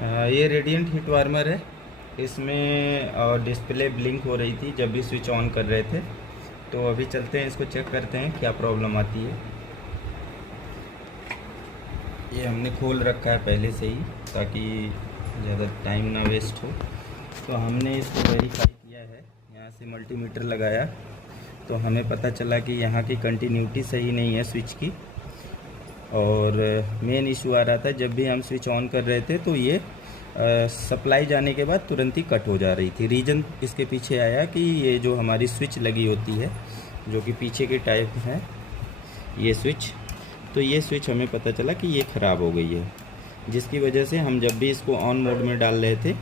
ये radiant heat warmer है। इसमें डिस्प्ले ब्लिंक हो रही थी जब भी स्विच ऑन कर रहे थे। तो अभी चलते हैं, इसको चेक करते हैं क्या प्रॉब्लम आती है। ये हमने खोल रखा है पहले से ही ताकि ज़्यादा टाइम ना वेस्ट हो। तो हमने इसको वेरीफाई किया है, यहाँ से मल्टीमीटर लगाया तो हमें पता चला कि यहाँ की कंटिन्यूटी सही नहीं है स्विच की। और मेन इशू आ रहा था जब भी हम स्विच ऑन कर रहे थे तो ये सप्लाई जाने के बाद तुरंत ही कट हो जा रही थी। रीज़न इसके पीछे आया कि ये जो हमारी स्विच लगी होती है जो कि पीछे के टाइप है ये स्विच, तो ये स्विच हमें पता चला कि ये ख़राब हो गई है, जिसकी वजह से हम जब भी इसको ऑन मोड में डाल रहे थे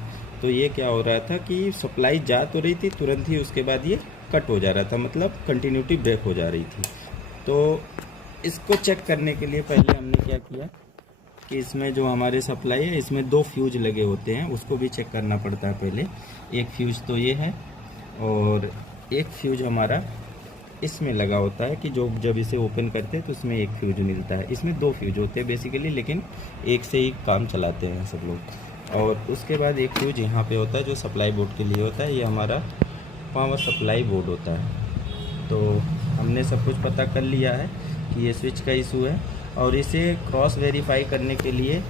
तो ये क्या हो रहा था कि सप्लाई जा तो रही थी तुरंत ही उसके बाद ये कट हो जा रहा था, मतलब कंटिन्यूटी ब्रेक हो जा रही थी। तो इसको चेक करने के लिए पहले हमने क्या किया कि इसमें जो हमारे सप्लाई है इसमें 2 फ्यूज लगे होते हैं, उसको भी चेक करना पड़ता है पहले। एक फ्यूज तो ये है और एक फ्यूज हमारा इसमें लगा होता है कि जो जब इसे ओपन करते हैं तो इसमें एक फ्यूज मिलता है। इसमें 2 फ्यूज होते हैं बेसिकली, लेकिन एक से ही काम चलाते हैं सब लोग। और उसके बाद एक फ्यूज यहाँ पे होता है जो सप्लाई बोर्ड के लिए होता है, ये हमारा पावर सप्लाई बोर्ड होता है। तो हमने सब कुछ पता कर लिया है कि ये स्विच का इशू है। और इसे क्रॉस वेरीफाई करने के लिए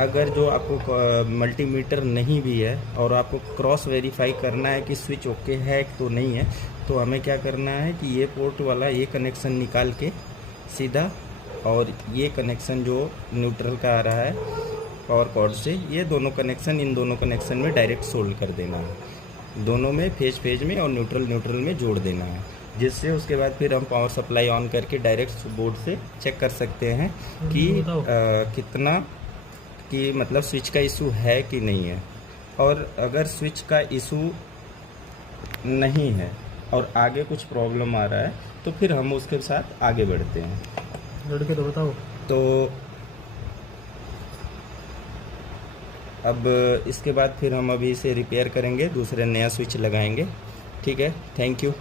अगर जो आपको मल्टीमीटर नहीं भी है और आपको क्रॉस वेरीफाई करना है कि स्विच ओके है तो नहीं है, तो हमें क्या करना है कि ये पोर्ट वाला ये कनेक्शन निकाल के सीधा, और ये कनेक्शन जो न्यूट्रल का आ रहा है पावर कॉर्ड से, ये दोनों कनेक्शन इन दोनों कनेक्शन में डायरेक्ट सोल्ड कर देना है। दोनों में फेज में और न्यूट्रल में जोड़ देना है, जिससे उसके बाद फिर हम पावर सप्लाई ऑन करके डायरेक्ट बोर्ड से चेक कर सकते हैं कि कितना कि मतलब स्विच का इशू है कि नहीं है। और अगर स्विच का इशू नहीं है और आगे कुछ प्रॉब्लम आ रहा है तो फिर हम उसके साथ आगे बढ़ते हैं। लड़के तो बताओ। तो अब इसके बाद फिर हम अभी इसे रिपेयर करेंगे, दूसरे नया स्विच लगाएंगे। ठीक है, थैंक यू।